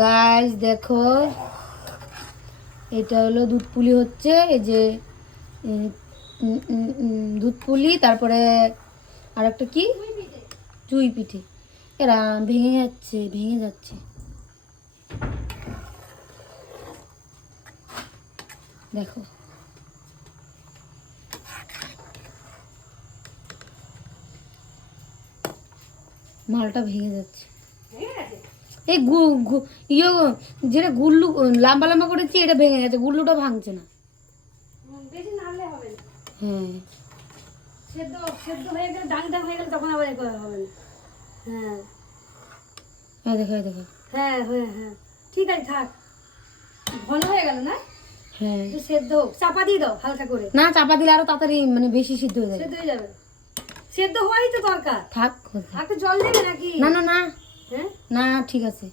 Guys দেখো, এটা হলো দুধ পুলি হচ্ছে। এই যে দুধ পুলি, তারপরে আর একটা কি চুই পিঠে। এরা ভেঙে যাচ্ছে, ভেঙে যাচ্ছে। দেখো মালটা ভেঙে যাচ্ছে। এই ইয়ে যেটা গুল্লু লম্বা লম্বা করেছি এটা ভেঙে গেছে, গুল্লুটা ভাঙছে না। বেশি নাড়লে হবে না। হ্যাঁ সেদ্ধ সেদ্ধ হয়ে গেলে ডাং ডাং হয়ে গেলে তখন আবার এ করা হবে না। হ্যাঁ হ্যাঁ দেখো দেখো। হ্যাঁ হ্যাঁ হ্যাঁ ঠিক আছে, থাক। ঘন হয়ে গেল না? হ্যাঁ একটু সেদ্ধ হোক, চাপা দিয়ে দাও হালকা করে। না, চাপা দিলে আরো তাড়াতাড়ি মানে বেশি সিদ্ধ হয়ে যাবে। সেদ্ধ হয়ে যাবে, সেদ্ধ হওয়াই তো দরকার। থাক। আর একটু জল দেবে নাকি? না না না হ্যাঁ না, ঠিক আছে।